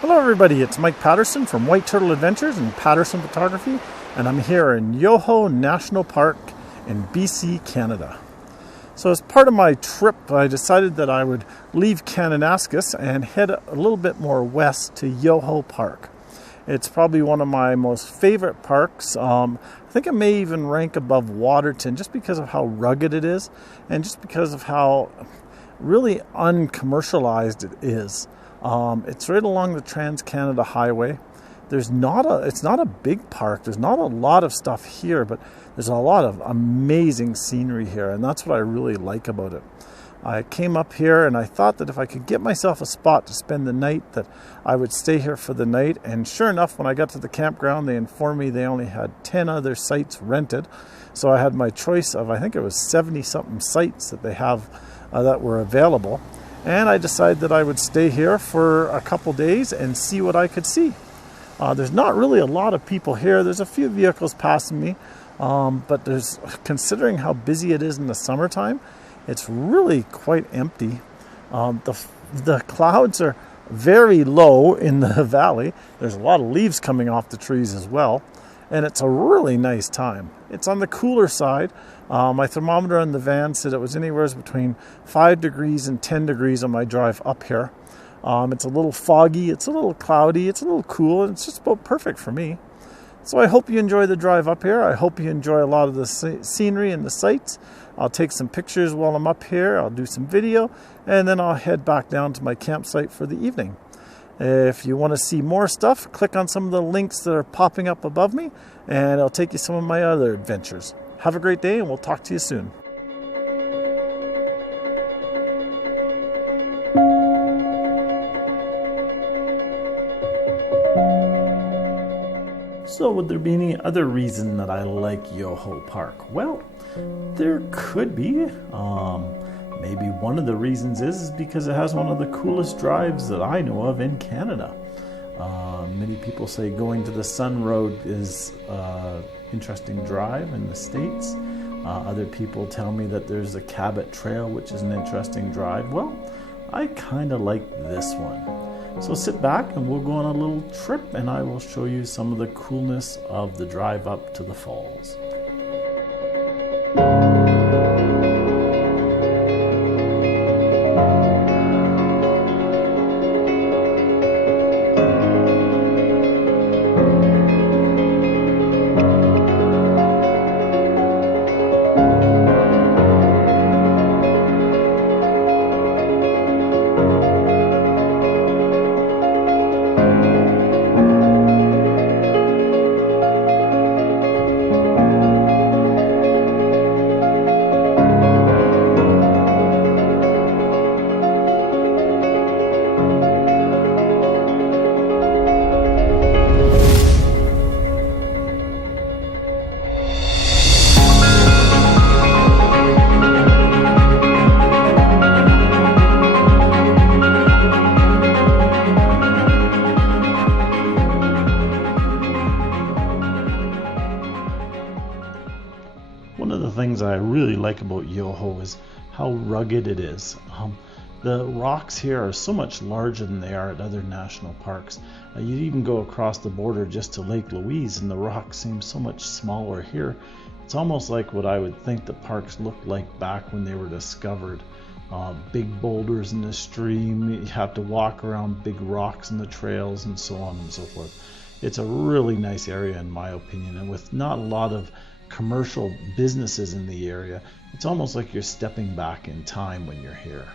Hello everybody, it's Mike Paterson from White Turtle Adventures and Paterson Photography, and I'm here in Yoho National Park in BC, Canada. So as part of my trip, I decided that I would leave Kananaskis and head a little bit more west to Yoho Park. It's probably one of my most favorite parks. I think it may even rank above Waterton just because of how rugged it is and just because of how really uncommercialized it is. It's right along the Trans-Canada Highway. It's not a big park. There's not a lot of stuff here, but there's a lot of amazing scenery here, and that's what I really like about it. I came up here and I thought that if I could get myself a spot to spend the night, that I would stay here for the night. And sure enough, when I got to the campground, they informed me they only had 10 other sites rented. So I had my choice of, I think it was 70-something sites that they have that were available. And I decided that I would stay here for a couple days and see what I could see. There's not really a lot of people here. There's a few vehicles passing me, but considering how busy it is in the summertime, it's really quite empty. The clouds are very low in the valley. There's a lot of leaves coming off the trees as well, and it's a really nice time. It's on the cooler side. My thermometer on the van said it was anywhere between 5 degrees and 10 degrees on my drive up here. It's a little foggy, it's a little cloudy, it's a little cool, and it's just about perfect for me. So I hope you enjoy the drive up here. I hope you enjoy a lot of the scenery and the sights. I'll take some pictures while I'm up here. I'll do some video, and then I'll head back down to my campsite for the evening. If you want to see more stuff, click on some of the links that are popping up above me, and I'll take you some of my other adventures. Have a great day, and we'll talk to you soon. So would there be any other reason that I like Yoho Park? Well, there could be. Maybe one of the reasons is because it has one of the coolest drives that I know of in Canada. Many people say going to the Sun Road is an interesting drive in the States. Other people tell me that there's the Cabot Trail, which is an interesting drive. Well, I kind of like this one. So sit back and we'll go on a little trip, and I will show you some of the coolness of the drive up to the falls. One of the things I really like about Yoho is how rugged it is. The rocks here are so much larger than they are at other national parks. You even go across the border just to Lake Louise and the rocks seem so much smaller here. It's almost like what I would think the parks looked like back when they were discovered. Big boulders in the stream, you have to walk around big rocks in the trails and so on and so forth. It's a really nice area in my opinion, and with not a lot of commercial businesses in the area, it's almost like you're stepping back in time when you're here.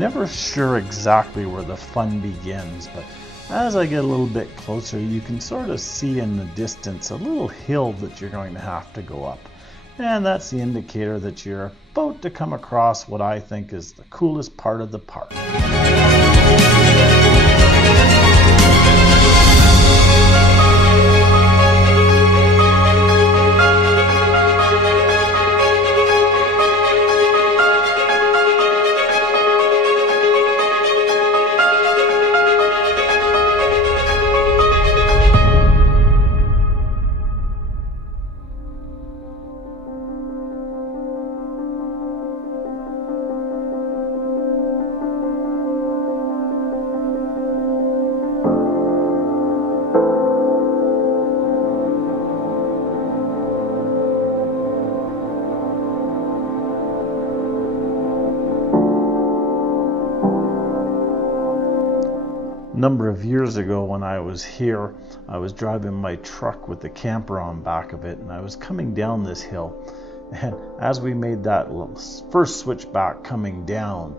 never sure exactly where the fun begins, but as I get a little bit closer, you can sort of see in the distance a little hill that you're going to have to go up. And that's the indicator that you're about to come across what I think is the coolest part of the park. Number of years ago when I was here, I was driving my truck with the camper on back of it, and I was coming down this hill, and as we made that first switchback coming down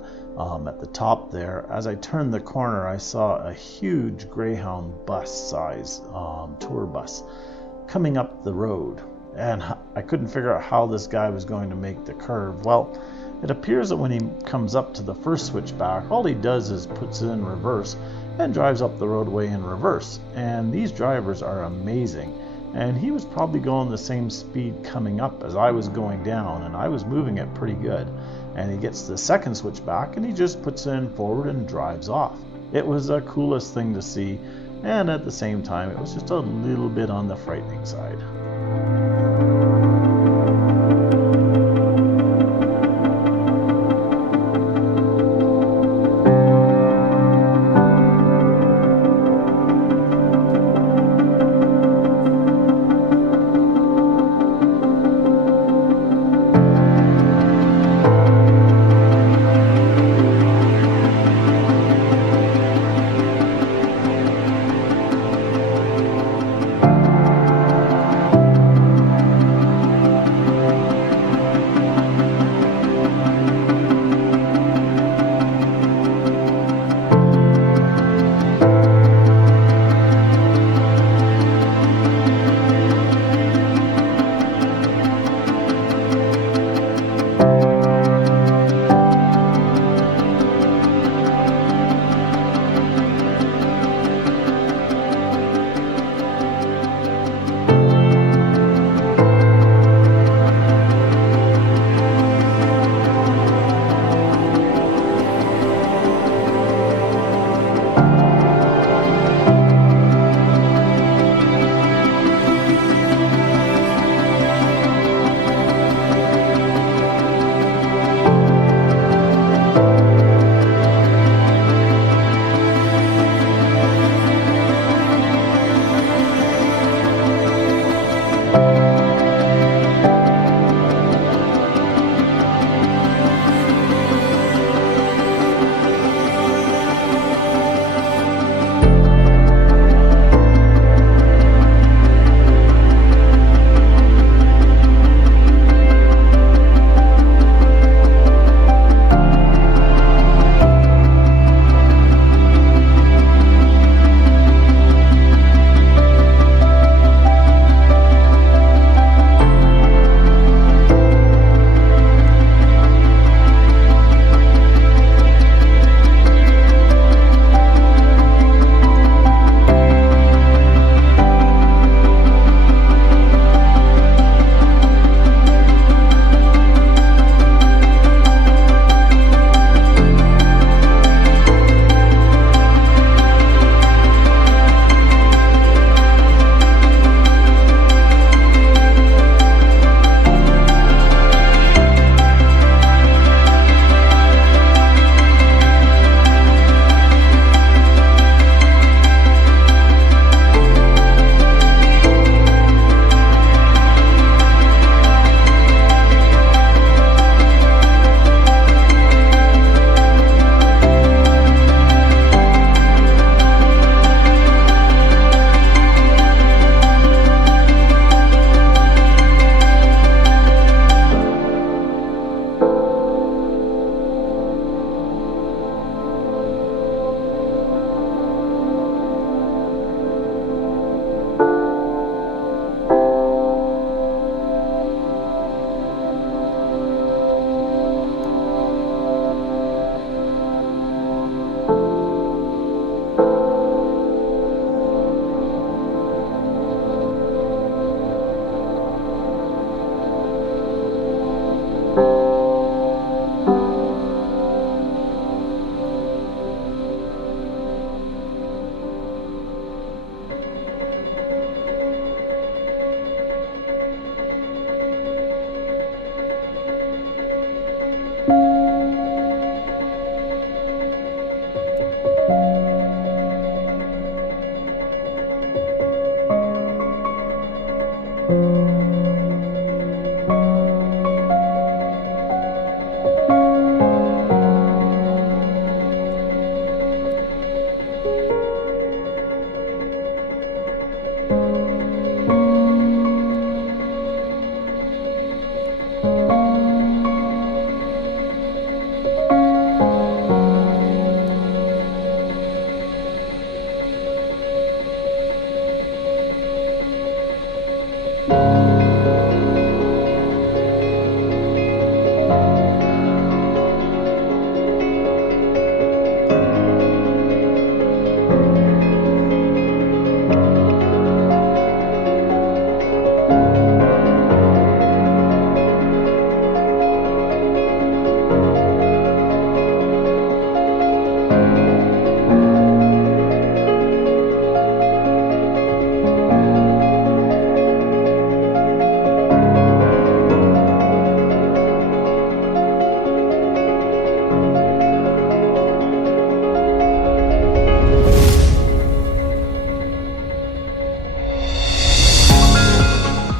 at the top there, as I turned the corner, I saw a huge Greyhound bus size tour bus coming up the road, and I couldn't figure out how this guy was going to make the curve. Well, it appears that when he comes up to the first switchback, all he does is puts it in reverse and drives up the roadway in reverse. And these drivers are amazing. And he was probably going the same speed coming up as I was going down, and I was moving it pretty good. And he gets to the second switchback and he just puts it in forward and drives off. It was the coolest thing to see, and at the same time it was just a little bit on the frightening side.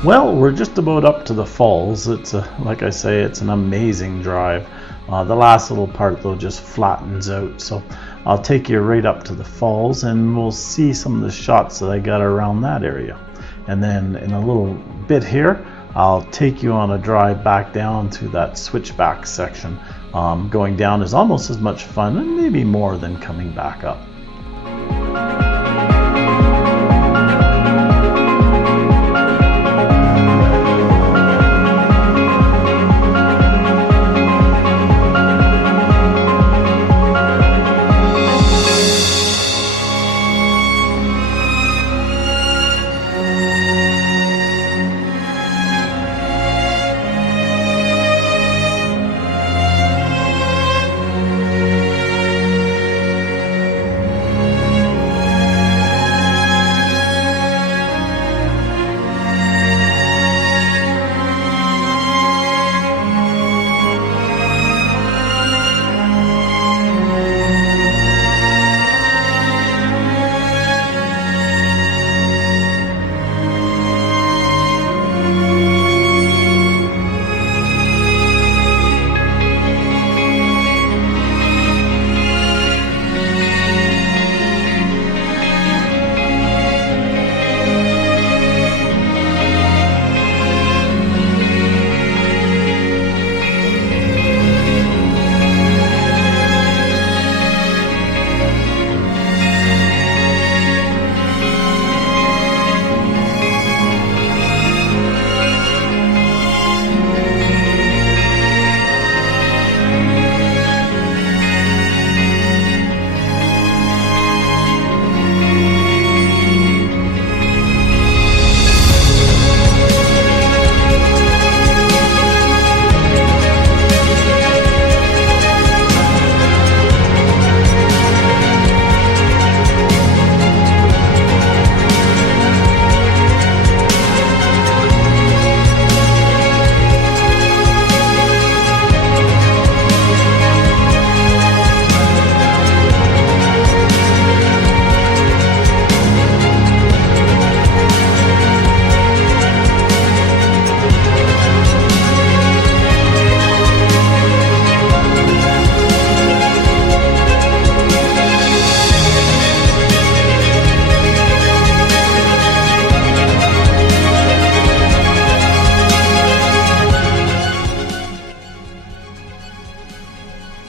Well, we're just about up to the falls. It's like I say, it's an amazing drive. The last little part though just flattens out, so I'll take you right up to the falls and we'll see some of the shots that I got around that area. And then in a little bit here, I'll take you on a drive back down to that switchback section. Going down is almost as much fun and maybe more than coming back up.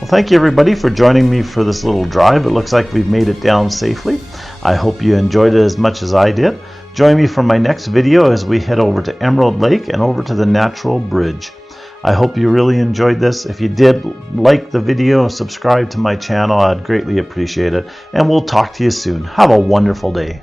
Thank you everybody for joining me for this little drive. It looks like we've made it down safely. I hope you enjoyed it as much as I did. Join me for my next video as we head over to Emerald Lake and over to the Natural Bridge. I hope you really enjoyed this. If you did, like the video, subscribe to my channel. I'd greatly appreciate it. And we'll talk to you soon. Have a wonderful day.